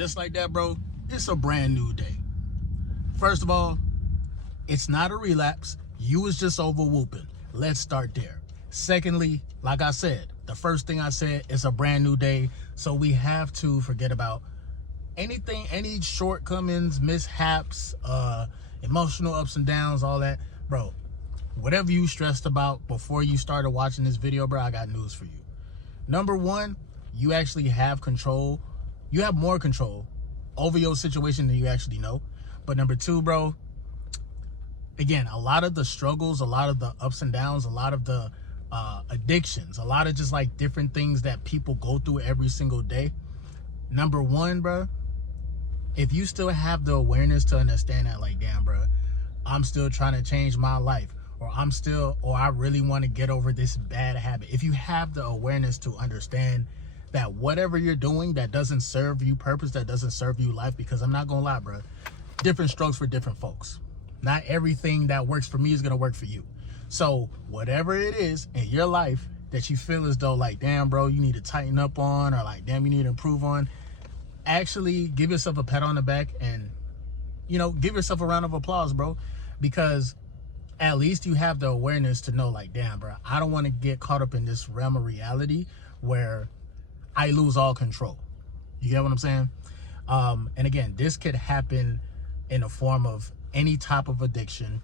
just like that, bro, it's a brand new day. First of all, it's not a relapse. You was just over whooping. Let's start there. Secondly, like I said, the first thing I said, it's a brand new day. So we have to forget about anything, any shortcomings, mishaps, emotional ups and downs, all that. Bro, whatever you stressed about before you started watching this video, bro, I got news for you. Number one, you actually have control. You have more control over your situation than you actually know. But number two, bro, again, a lot of the struggles, a lot of the ups and downs, a lot of the addictions, a lot of just like different things that people go through every single day. Number one, bro, if you still have the awareness to understand that, like, damn, bro, I'm still trying to change my life, or I really want to get over this bad habit. If you have the awareness to understand that whatever you're doing that doesn't serve you purpose, that doesn't serve you life, because I'm not gonna lie, bro, different strokes for different folks. Not everything that works for me is gonna work for you. So whatever it is in your life that you feel as though, like, damn, bro, you need to tighten up on, or like, damn, you need to improve on, actually give yourself a pat on the back and, you know, give yourself a round of applause, bro, because at least you have the awareness to know, like, damn, bro, I don't want to get caught up in this realm of reality where I lose all control. You get what I'm saying? And again, this could happen in the form of any type of addiction.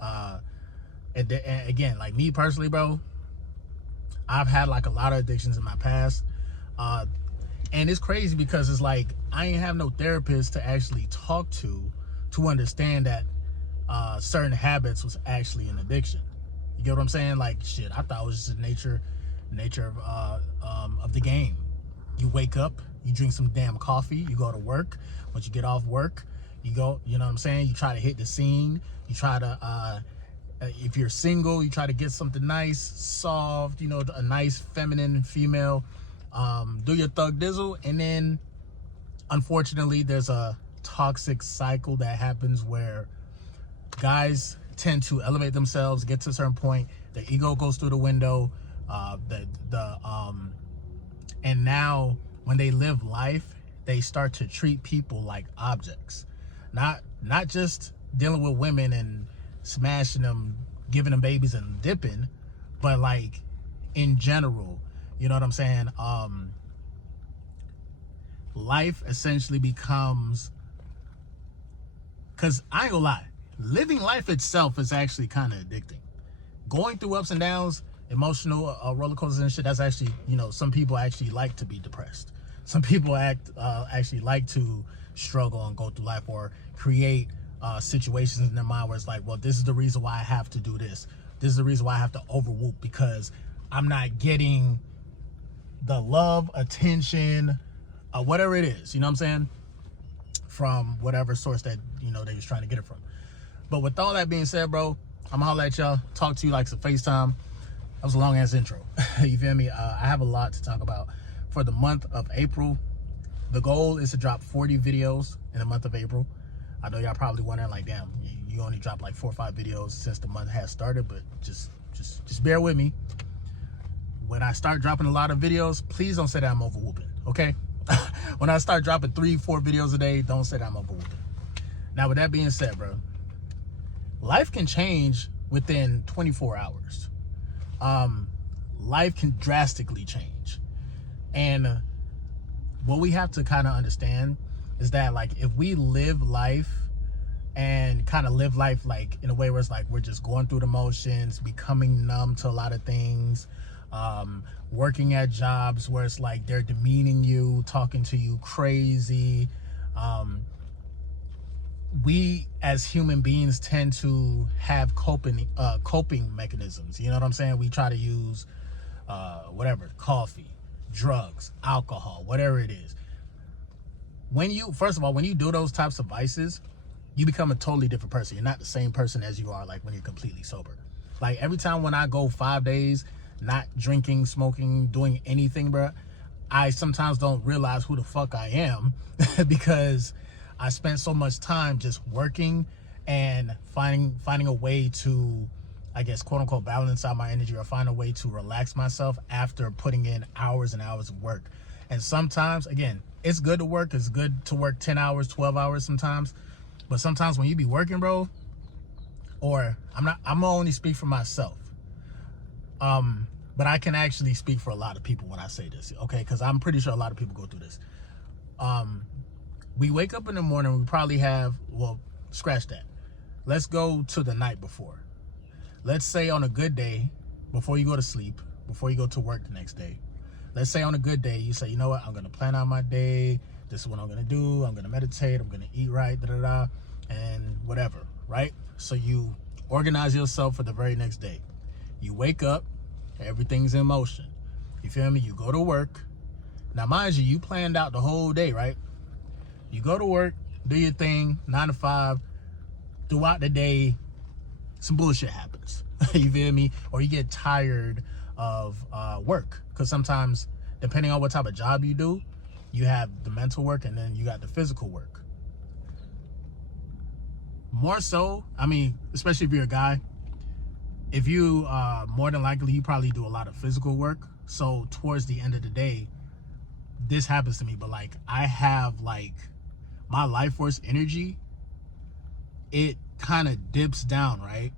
And again, like me personally, bro, I've had like a lot of addictions in my past. And it's crazy because it's like, I ain't have no therapist to actually talk to understand that certain habits was actually an addiction. You get what I'm saying? Like, shit, I thought it was just the nature of the game. You wake up, you drink some damn coffee, you go to work. Once you get off work, you go, you know what I'm saying? You try to hit the scene. You try to, if you're single, you try to get something nice, soft, you know, a nice feminine female, do your thug dizzle. And then unfortunately, there's a toxic cycle that happens where guys tend to elevate themselves, get to a certain point, their ego goes through the window, and now when they live life, they start to treat people like objects. Not just dealing with women and smashing them, giving them babies and dipping, but like in general, you know what I'm saying? Life essentially becomes, because I ain't gonna lie, living life itself is actually kind of addicting. Going through ups and downs, emotional roller coasters and shit, that's actually, you know, some people actually like to be depressed. Some people actually like to struggle and go through life, or create situations in their mind where it's like, well, this is the reason why I have to do this. This is the reason why I have to overwhoop, because I'm not getting the love, attention, whatever it is, you know what I'm saying, from whatever source that, you know, they was trying to get it from. But with all that being said, bro, I'm gonna holler at y'all, talk to you like some FaceTime. That was a long ass intro. You feel me? I have a lot to talk about for the month of April. The goal is to drop 40 videos in the month of April. I know y'all probably wondering, like, damn, you only dropped like 4 or 5 videos since the month has started, but just bear with me. When I start dropping a lot of videos, please don't say that I'm over whooping, okay? When I start dropping 3-4 videos a day, don't say that I'm over whooping. Now, with that being said, bro, life can change within 24 hours. Life can drastically change. And what we have to kind of understand is that, like, if we live life and kind of live life like in a way where it's like we're just going through the motions, becoming numb to a lot of things, working at jobs where it's like they're demeaning you, talking to you crazy, we as human beings tend to have coping mechanisms. You know what I'm saying? We try to use whatever, coffee, drugs, alcohol, whatever it is. First of all, when you do those types of vices, you become a totally different person. You're not the same person as you are like when you're completely sober. Like every time when I go 5 days not drinking, smoking, doing anything, bro, I sometimes don't realize who the fuck I am because I spent so much time just working and finding a way to, I guess, quote unquote, balance out my energy, or find a way to relax myself after putting in hours and hours of work. And sometimes, again, it's good to work. It's good to work 10 hours, 12 hours sometimes. But sometimes when you be working, bro, or I'm gonna only speak for myself. But I can actually speak for a lot of people when I say this, okay? Because I'm pretty sure a lot of people go through this. We wake up in the morning, we probably have, well, scratch that. Let's go to the night before. Let's say on a good day, before you go to sleep, before you go to work the next day, let's say on a good day, you say, you know what, I'm going to plan out my day. This is what I'm going to do. I'm going to meditate. I'm going to eat right, and whatever, right? So you organize yourself for the very next day. You wake up, everything's in motion. You feel me? You go to work. Now, mind you, you planned out the whole day, right? You go to work, do your thing, 9 to 5. Throughout the day, some bullshit happens. You feel me? Or you get tired of work. Because sometimes, depending on what type of job you do, you have the mental work and then you got the physical work. More so, I mean, especially if you're a guy, if you, more than likely, you probably do a lot of physical work. So towards the end of the day, this happens to me, but like I have like my life force energy, it kind of dips down, right?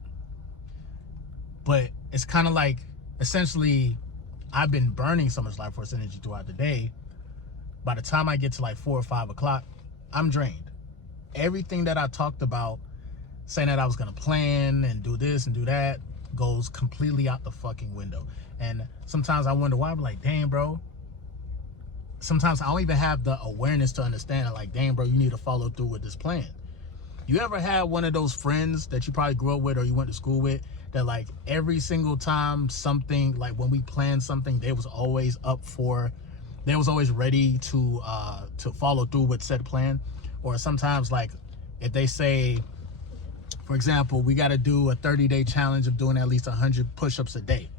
But it's kind of like, essentially, I've been burning so much life force energy throughout the day. By the time I get to like 4 or 5 o'clock, I'm drained. Everything that I talked about, saying that I was gonna plan and do this and do that, goes completely out the fucking window. And sometimes I wonder why. I'm like, damn, bro. Sometimes I don't even have the awareness to understand it. Like, damn, bro, you need to follow through with this plan. You ever had one of those friends that you probably grew up with or you went to school with that like every single time something, like when we planned something, they was always ready to follow through with said plan? Or sometimes like if they say, for example, we got to do a 30-day challenge of doing at least 100 push-ups a day.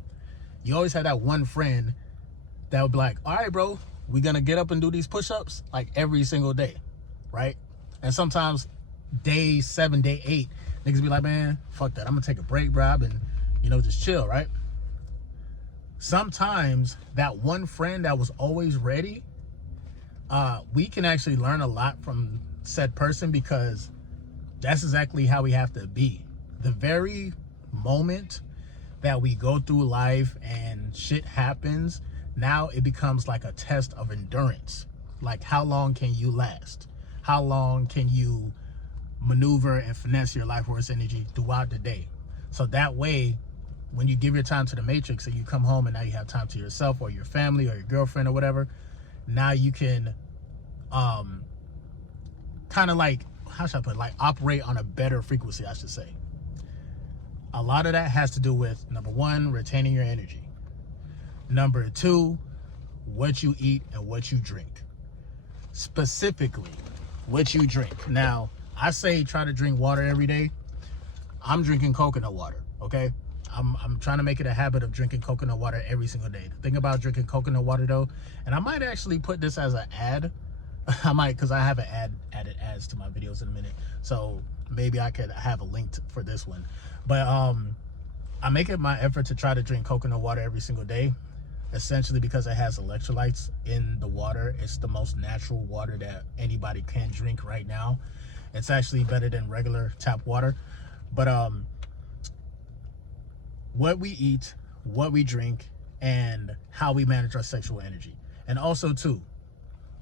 You always have that one friend that would be like, all right, bro, we're going to get up and do these push-ups like every single day, right? And sometimes day 7, day 8, niggas be like, man, fuck that. I'm going to take a break, bro, and, just chill, right? Sometimes that one friend that was always ready, we can actually learn a lot from said person because that's exactly how we have to be. The very moment that we go through life and shit happens, now it becomes like a test of endurance. Like, how long can you last? How long can you maneuver and finesse your life force energy throughout the day? So that way, when you give your time to the matrix and you come home and now you have time to yourself or your family or your girlfriend or whatever, now you can kind of like, how should I put it? Like operate on a better frequency, I should say. A lot of that has to do with, number 1, retaining your energy. Number 2, what you eat and what you drink. Specifically, what you drink. Now, I say try to drink water every day. I'm drinking coconut water, okay? I'm trying to make it a habit of drinking coconut water every single day. The thing about drinking coconut water, though, and I might actually put this as an ad. I might, because I have added ads to my videos in a minute. So maybe I could have a link for this one. But I make it my effort to try to drink coconut water every single day, essentially because it has electrolytes in the water. It's the most natural water that anybody can drink right now. It's actually better than regular tap water. But what we eat, what we drink, and how we manage our sexual energy. And also, too,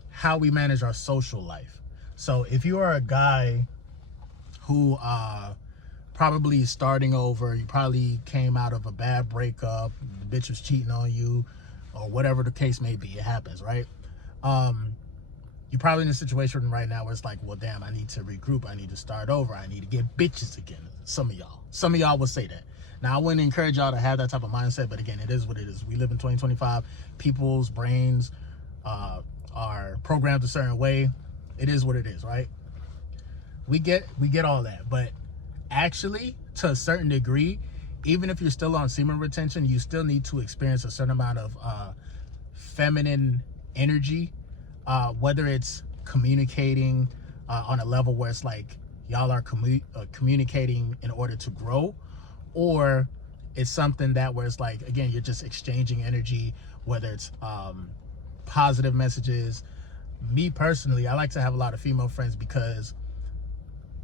how we manage our social life. So if you are a guy who probably is starting over, you probably came out of a bad breakup, the bitch was cheating on you, or whatever the case may be, it happens, right? You're probably in a situation right now where it's like, well, damn, I need to regroup, I need to start over, I need to get bitches again. Some of y'all will say that. Now, I wouldn't encourage y'all to have that type of mindset, but again, it is what it is. We live in 2025. People's brains are programmed a certain way. It is what it is, right? We get all that, but actually, to a certain degree, even if you're still on semen retention, you still need to experience a certain amount of feminine energy, whether it's communicating on a level where it's like y'all are communicating in order to grow, or it's something that where it's like, again, you're just exchanging energy, whether it's positive messages, me personally, I like to have a lot of female friends because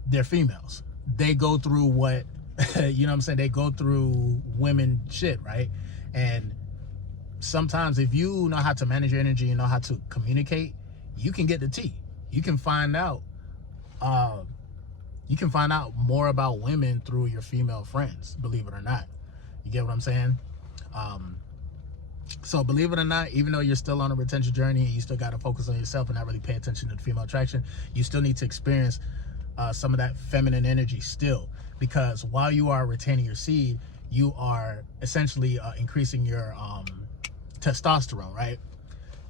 they're females. They go through what, you know what I'm saying? They go through women shit, right? And sometimes if you know how to manage your energy and know how to communicate, you can get the tea. You can find out more about women through your female friends, believe it or not. You get what I'm saying? So believe it or not, even though you're still on a retention journey and you still got to focus on yourself and not really pay attention to the female attraction, you still need to experience some of that feminine energy still, because while you are retaining your seed, you are essentially increasing your testosterone, right?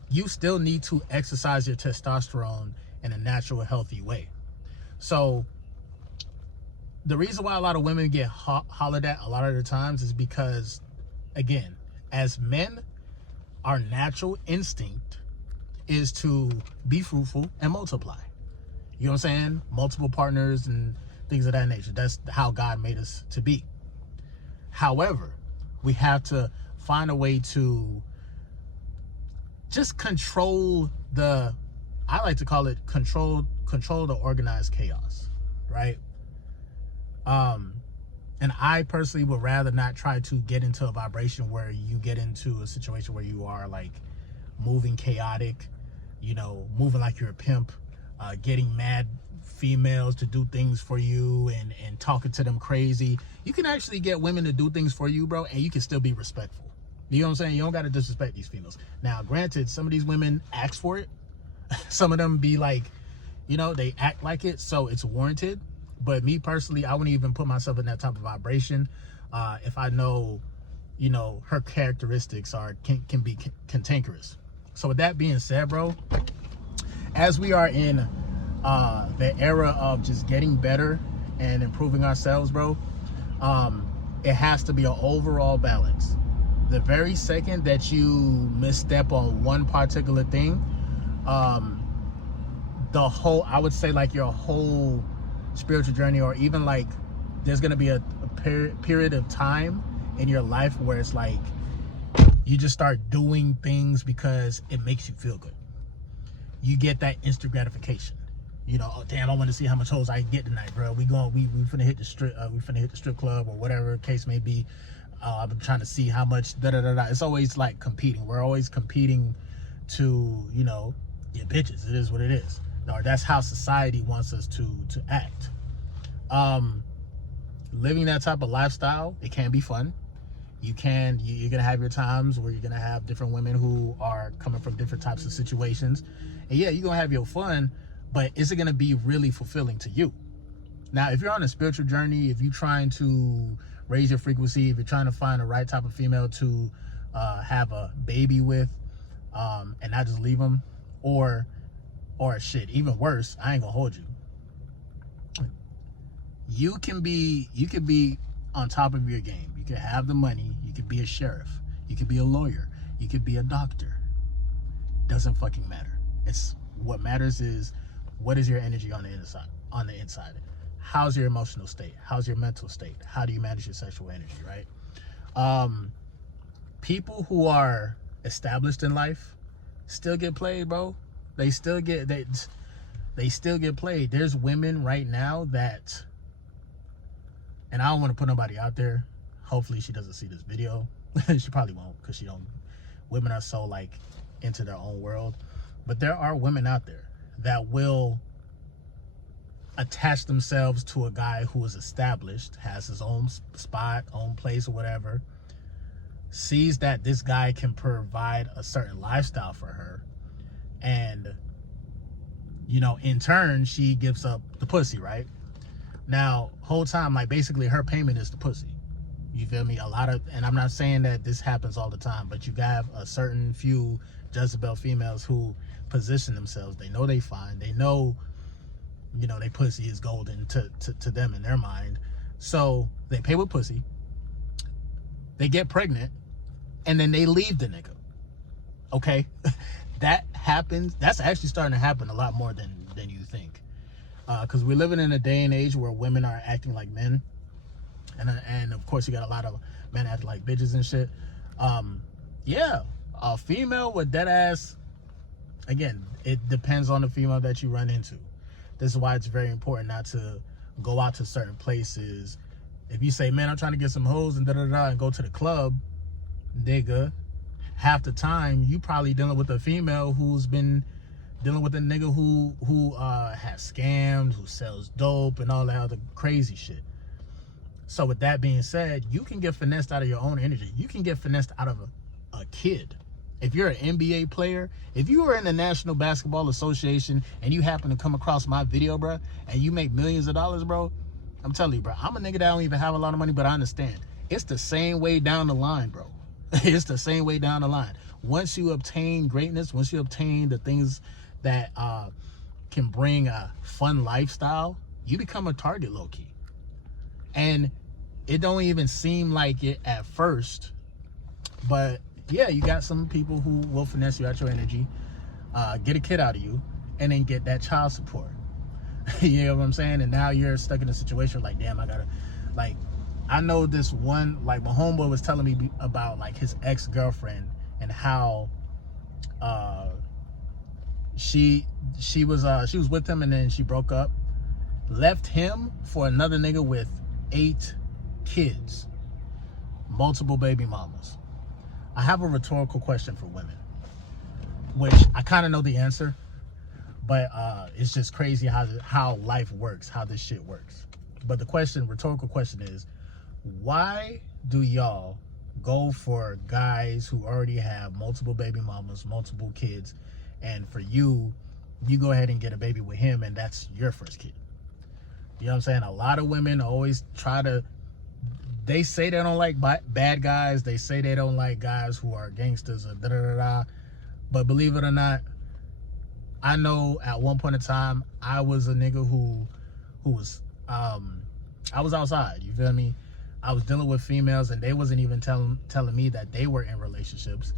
You still need to exercise your testosterone in a natural, healthy way. So the reason why a lot of women get hollered at a lot of the times is because, again, as men, our natural instinct is to be fruitful and multiply. You know what I'm saying? Multiple partners and things of that nature. That's how God made us to be. However, we have to find a way to just control I like to call it control the organized chaos, right? And I personally would rather not try to get into a vibration where you get into a situation where you are like moving chaotic, you know, moving like you're a pimp, getting mad females to do things for you and talking to them crazy. You can actually get women to do things for you, bro, and you can still be respectful. You know what I'm saying? You don't got to disrespect these females. Now, granted, some of these women ask for it. Some of them be like, you know, they act like it, so it's warranted. But me personally, I wouldn't even put myself in that type of vibration if I know, you know, her characteristics can be cantankerous. So with that being said, bro, as we are in the era of just getting better and improving ourselves, bro, it has to be an overall balance. The very second that you misstep on one particular thing, I would say like your whole spiritual journey, or even like there's gonna be a period of time in your life where it's like you just start doing things because it makes you feel good. You get that instant gratification. You know, oh, damn, I want to see how much hoes I can get tonight, bro. We finna hit the strip. We finna hit the strip club or whatever the case may be. I've been trying to see how much It's always like competing. We're always competing to, you know, get bitches. It is what it is. Or that's how society wants us to act. Living that type of lifestyle, it can be fun. You're gonna have your times where you're gonna have different women who are coming from different types of situations, and yeah, you're gonna have your fun, but is it gonna be really fulfilling to you? Now, if you're on a spiritual journey, if you're trying to raise your frequency, if you're trying to find the right type of female to have a baby with, and not just leave them, or shit, even worse, I ain't gonna hold you. You can be on top of your game. You can have the money. You could be a sheriff. You could be a lawyer. You could be a doctor. Doesn't fucking matter. It's what matters is what is your energy on the inside. How's your emotional state? How's your mental state? How do you manage your sexual energy, right? People who are established in life still get played, bro. They still get played. There's women right now that, and I don't want to put nobody out there. Hopefully she doesn't see this video. She probably won't, because women are so like into their own world. But there are women out there that will attach themselves to a guy who is established, has his own spot, own place or whatever, sees that this guy can provide a certain lifestyle for her, and, you know, in turn, she gives up the pussy, right? Now, whole time, like, basically her payment is the pussy. You feel me? And I'm not saying that this happens all the time, but you have a certain few Jezebel females who position themselves. They know they fine. They know, you know, they pussy is golden to them in their mind. So they pay with pussy. They get pregnant, and then they leave the nigga. Okay? That happens. That's actually starting to happen a lot more than you think. Because we're living in a day and age where women are acting like men. And of course, you got a lot of men acting like bitches and shit. Yeah, a female with dead ass again, it depends on the female that you run into. This is why it's very important not to go out to certain places. If you say, man, I'm trying to get some hoes and da-da-da and go to the club, nigga, half the time you probably dealing with a female who's been dealing with a nigga who has scammed, who sells dope and all that other crazy shit. So with that being said, you can get finessed out of your own energy. You can get finessed out of a kid. If you're an NBA player, if you are in the National Basketball Association and you happen to come across my video, bro, and you make millions of dollars, bro, I'm telling you, bro, I'm a nigga that don't even have a lot of money, but I understand. It's the same way down the line, bro. It's the same way down the line. Once you obtain greatness, once you obtain the things that can bring a fun lifestyle, you become a target low-key. And it don't even seem like it at first, but yeah, you got some people who will finesse you out your energy, get a kid out of you, and then get that child support. You know what I'm saying? And now you're stuck in a situation like, damn, I gotta, like, I know this one, like, my homeboy was telling me about, like, his ex-girlfriend and how she was with him and then she broke up, left him for another nigga with 8 kids, multiple baby mamas. I have a rhetorical question for women, which I kind of know the answer, but it's just crazy how life works, how this shit works. But the rhetorical question is, why do y'all go for guys who already have multiple baby mamas, multiple kids, and for you go ahead and get a baby with him and that's your first kid? You know what I'm saying? A lot of women always they say they don't like bad guys. They say they don't like guys who are gangsters or da-da-da-da. But believe it or not, I know at one point in time, I was a nigga who was, I was outside, you feel me? I was dealing with females and they wasn't even telling me that they were in relationships,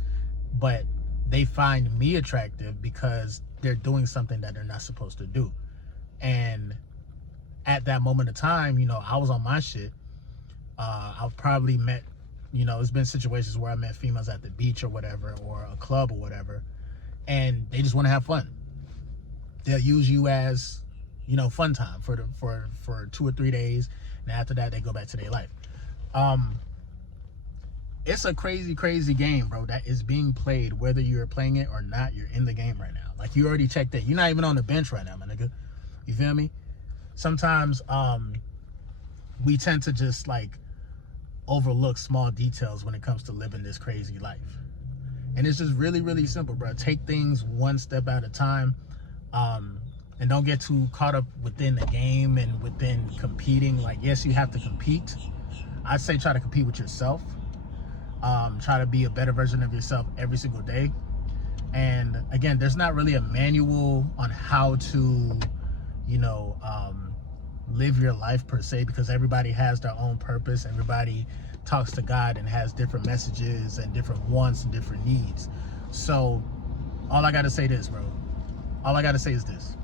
but they find me attractive because they're doing something that they're not supposed to do. And at that moment of time, you know, I was on my shit. I've probably met, you know, there's been situations where I met females at the beach or whatever, or a club or whatever, and they just want to have fun. They'll use you as, you know, fun time for 2 or 3 days, and after that they go back to their life. It's a crazy game, bro, that is being played. Whether you're playing it or not, you're in the game right now. Like, you already checked in. You're not even on the bench right now, my nigga. You feel me? Sometimes we tend to just like overlook small details when it comes to living this crazy life. And it's just really simple, bro. Take things one step at a time, and don't get too caught up within the game and within competing. Like, yes, you have to compete. I'd say try to compete with yourself. Try to be a better version of yourself every single day. And again, there's not really a manual on how to, you know, live your life per se, because everybody has their own purpose. Everybody talks to God and has different messages and different wants and different needs. So all I gotta say this, bro. All I gotta say is this.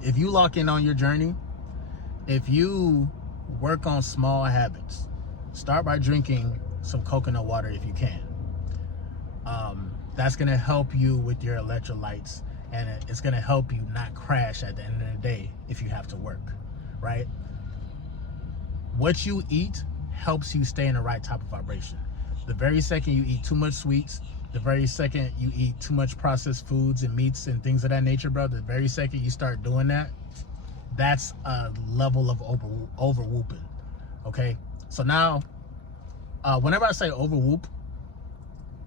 If you lock in on your journey, if you work on small habits, start by drinking some coconut water if you can. That's gonna help you with your electrolytes, and it's gonna help you not crash at the end of the day if you have to work, right? What you eat helps you stay in the right type of vibration. The very second you eat too much sweets, the very second you eat too much processed foods and meats and things of that nature, bro, the very second you start doing that, that's a level of over whooping. Okay? So now, whenever I say over whoop,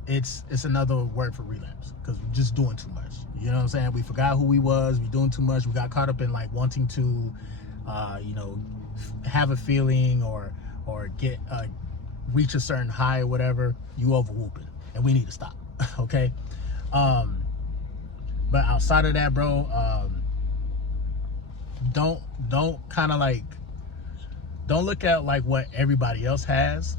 it's another word for relapse, because we're just doing too much. You know what I'm saying? We forgot who we was. We doing too much. We got caught up in like wanting to, you know, have a feeling or get reach a certain high or whatever. You over whooping, and we need to stop. Okay. But outside of that, bro, don't kind of like, don't look at like what everybody else has.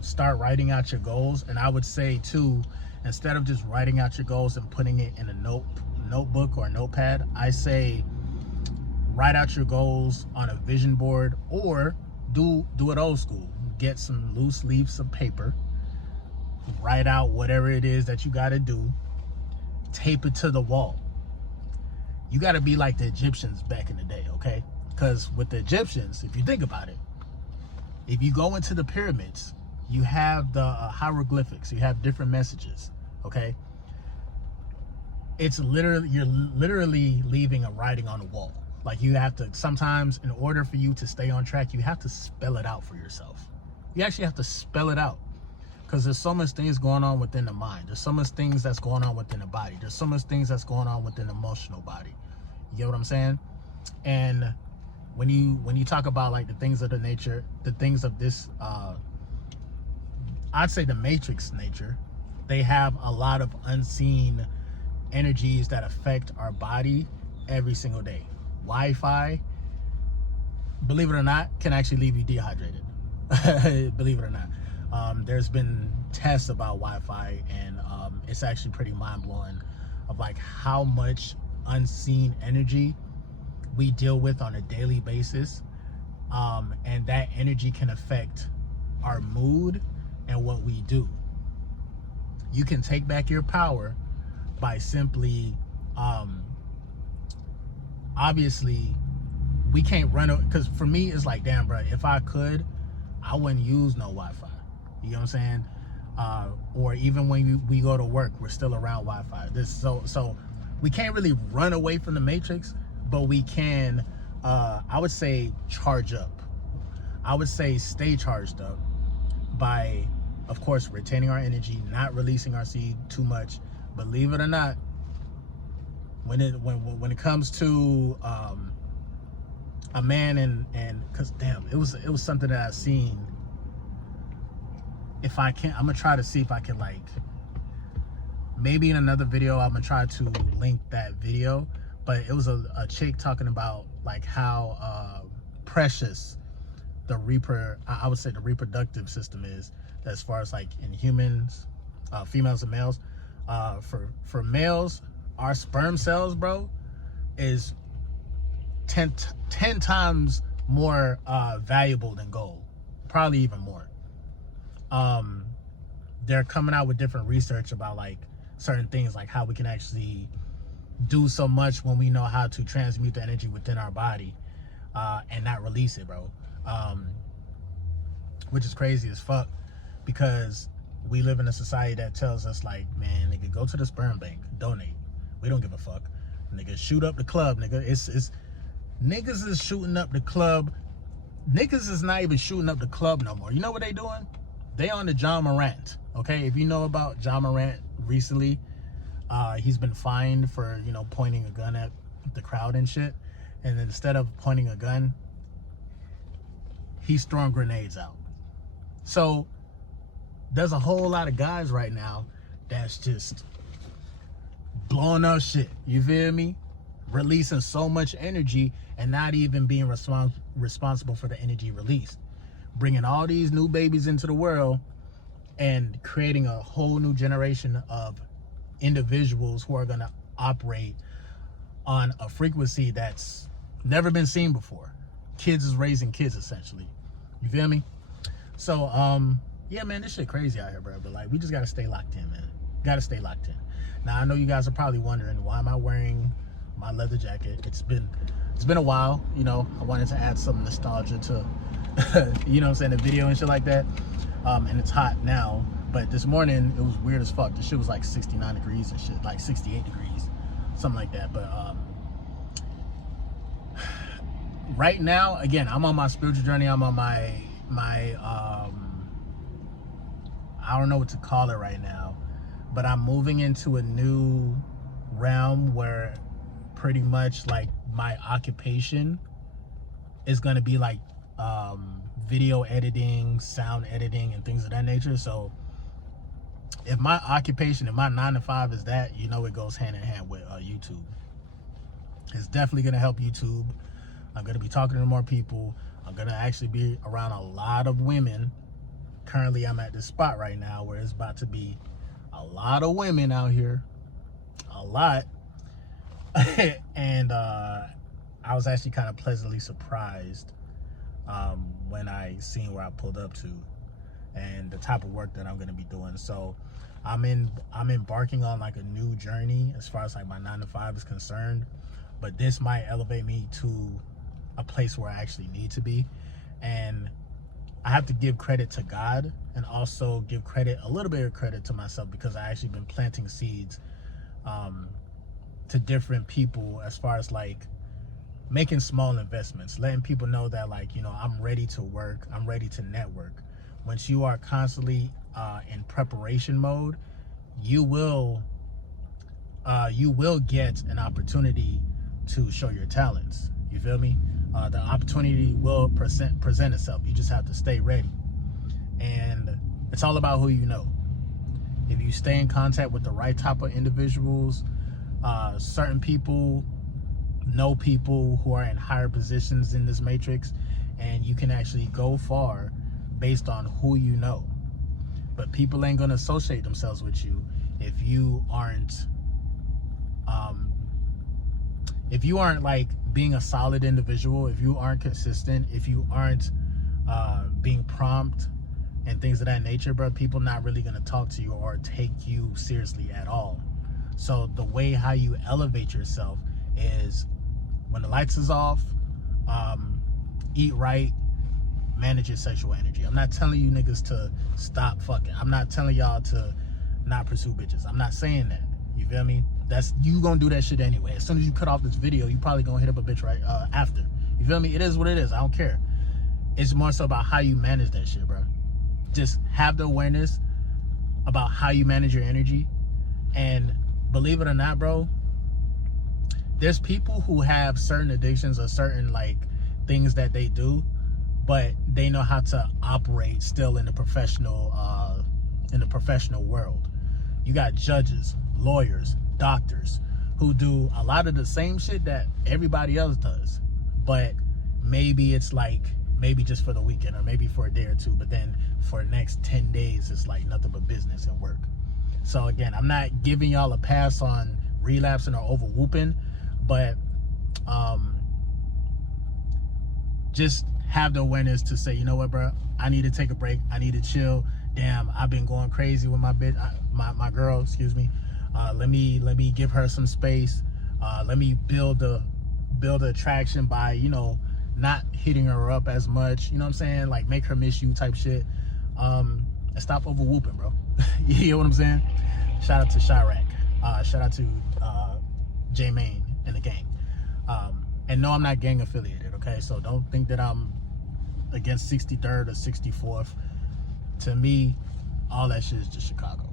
Start writing out your goals. And I would say too, instead of just writing out your goals and putting it in a notebook or a notepad, I say write out your goals on a vision board, or do it old school. Get some loose leaves of paper, write out whatever it is that you got to do, tape it to the wall. You got to be like the Egyptians back in the day, okay? Because with the Egyptians, if you think about it, if you go into the pyramids, you have the hieroglyphics, you have different messages, okay? It's literally, you're literally leaving a writing on the wall. Like, you have to, sometimes in order for you to stay on track, you have to spell it out for yourself. You actually have to spell it out, because there's so much things going on within the mind. There's so much things that's going on within the body. There's so much things that's going on within the emotional body. You get what I'm saying? And when you talk about like the things of the nature, the things of this, I'd say the matrix nature, they have a lot of unseen energies that affect our body every single day. Wi-Fi, believe it or not, can actually leave you dehydrated. Believe it or not. There's been tests about Wi-Fi, and it's actually pretty mind-blowing of like how much unseen energy we deal with on a daily basis, and that energy can affect our mood and what we do. You can take back your power by simply, obviously, we can't run it, because for me, it's like, damn, bro, if I could, I wouldn't use no Wi-Fi. You know what I'm saying? Or even when we go to work, we're still around Wi-Fi. So we can't really run away from the matrix, but we can, I would say, charge up. I would say stay charged up by, of course, retaining our energy, not releasing our seed too much. Believe it or not, when it comes to a man and because damn, it was something that I seen. If I can, I'm gonna try to see if I can, like, maybe in another video I'm gonna try to link that video. But it was a chick talking about like how precious I would say the reproductive system is, as far as like in humans, females and males. For males, our sperm cells, bro, is 10 times more valuable than gold, probably even more. They're coming out with different research about like certain things, like how we can actually do so much when we know how to transmute the energy within our body, and not release it, bro. Which is crazy as fuck, because we live in a society that tells us like, man, nigga, go to the sperm bank, donate. We don't give a fuck. Nigga, shoot up the club, nigga. It's niggas is shooting up the club. Niggas is not even shooting up the club no more. You know what they doing? They on the John Morant. Okay, if you know about John Morant recently, he's been fined for, you know, pointing a gun at the crowd and shit. And then instead of pointing a gun, he's throwing grenades out. So there's a whole lot of guys right now that's just blowing up shit. You feel me? Releasing so much energy and not even being responsible for the energy released. Bringing all these new babies into the world and creating a whole new generation of individuals who are going to operate on a frequency that's never been seen before. Kids is raising kids, essentially. You feel me? So, yeah, man, this shit crazy out here, bro. But like, we just gotta stay locked in, man. Gotta stay locked in. Now, I know you guys are probably wondering, why am I wearing my leather jacket? It's been a while, you know. I wanted to add some nostalgia to, you know what I'm saying, the video and shit like that. And it's hot now, but this morning it was weird as fuck. The shit was like 69 degrees and shit, like 68 degrees, something like that. But right now, again, I'm on my spiritual journey. I'm on my I don't know what to call it right now, but I'm moving into a new realm where pretty much like my occupation is going to be like video editing, sound editing, and things of that nature. So if my occupation, if my 9 to 5 is that, you know, it goes hand in hand with YouTube. It's definitely going to help YouTube. I'm going to be talking to more people. I'm going to actually be around a lot of women. Currently, I'm at this spot right now where it's about to be a lot of women out here. A lot. And I was actually kind of pleasantly surprised when I seen where I pulled up to. and the type of work that I'm going to be doing. So I'm embarking on like a new journey as far as like my 9 to 5 is concerned, but this might elevate me to a place where I actually need to be. And I have to give credit to God and also give a little bit of credit to myself, because I actually been planting seeds to different people as far as like making small investments, letting people know that like, you know, I'm ready to work, I'm ready to network. Once you are constantly in preparation mode, you will get an opportunity to show your talents. You feel me? The opportunity will present itself. You just have to stay ready. And it's all about who you know. If you stay in contact with the right type of individuals, certain people know people who are in higher positions in this matrix, and you can actually go far based on who you know. But people ain't gonna associate themselves with you if you aren't like being a solid individual, if you aren't consistent, if you aren't being prompt and things of that nature, bro. People not really gonna talk to you or take you seriously at all. So the way how you elevate yourself is when the lights is off, eat right, manage your sexual energy. I'm not telling you niggas to stop fucking. I'm not telling y'all to not pursue bitches. I'm not saying that. You feel me? That's, you gonna do that shit anyway. As soon as you cut off this video, you probably gonna hit up a bitch right after. You feel me? It is what it is. I don't care. It's more so about how you manage that shit, bro. Just have the awareness about how you manage your energy. And believe it or not, bro, there's people who have certain addictions or certain like things that they do, but they know how to operate still in the professional world. You got judges, lawyers, doctors who do a lot of the same shit that everybody else does, but maybe it's like maybe just for the weekend or maybe for a day or two, but then for the next 10 days it's like nothing but business and work. So again, I'm not giving y'all a pass on relapsing or over whooping, but just have the awareness to say, you know what, bro, I need to take a break, I need to chill. Damn, I've been going crazy with my my girl, excuse me. Let me give her some space. Let me build the attraction by, you know, not hitting her up as much, you know what I'm saying, like make her miss you type shit. And stop over whooping, bro. You hear what I'm saying? Shout out to Chirac, shout out to J-Main and the gang. And no, I'm not gang affiliated, okay? So don't think that I'm against 63rd or 64th. To me, all that shit is just Chicago.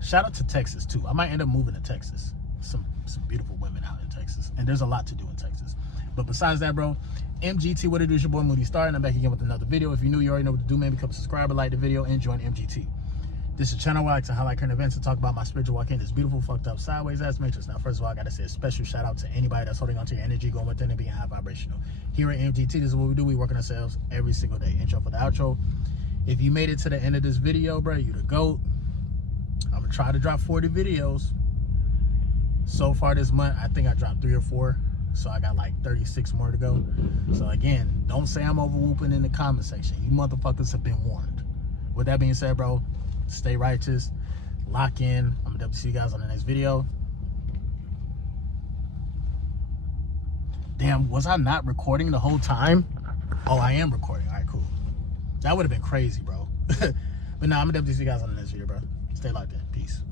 Shout out to Texas too. I might end up moving to Texas. Some beautiful women out in Texas, and there's a lot to do in Texas. But besides that, bro, MGT, what it do? It's your boy Moody Starr, and I'm back again with another video. If you're new, you already know what to do, man. Become a subscriber, like the video, and join MGT. This is a channel where I like to highlight current events and talk about my spiritual walk in this beautiful, fucked up, sideways ass matrix. Now, first of all, I gotta say a special shout out to anybody that's holding onto your energy, going within and being high vibrational. Here at MGT, this is what we do. We work on ourselves every single day. Intro for the outro. If you made it to the end of this video, bro, you the GOAT. I'm gonna try to drop 40 videos. So far this month, I think I dropped 3 or 4. So I got like 36 more to go. So again, don't say I'm over whooping in the comment section. You motherfuckers have been warned. With that being said, bro, stay righteous, lock in. I'm gonna see you guys on the next video. Damn, was I not recording the whole time? Oh, I am recording. All right, cool. That would have been crazy, bro. But nah, I'm gonna see you guys on the next video, bro. Stay locked in. Peace.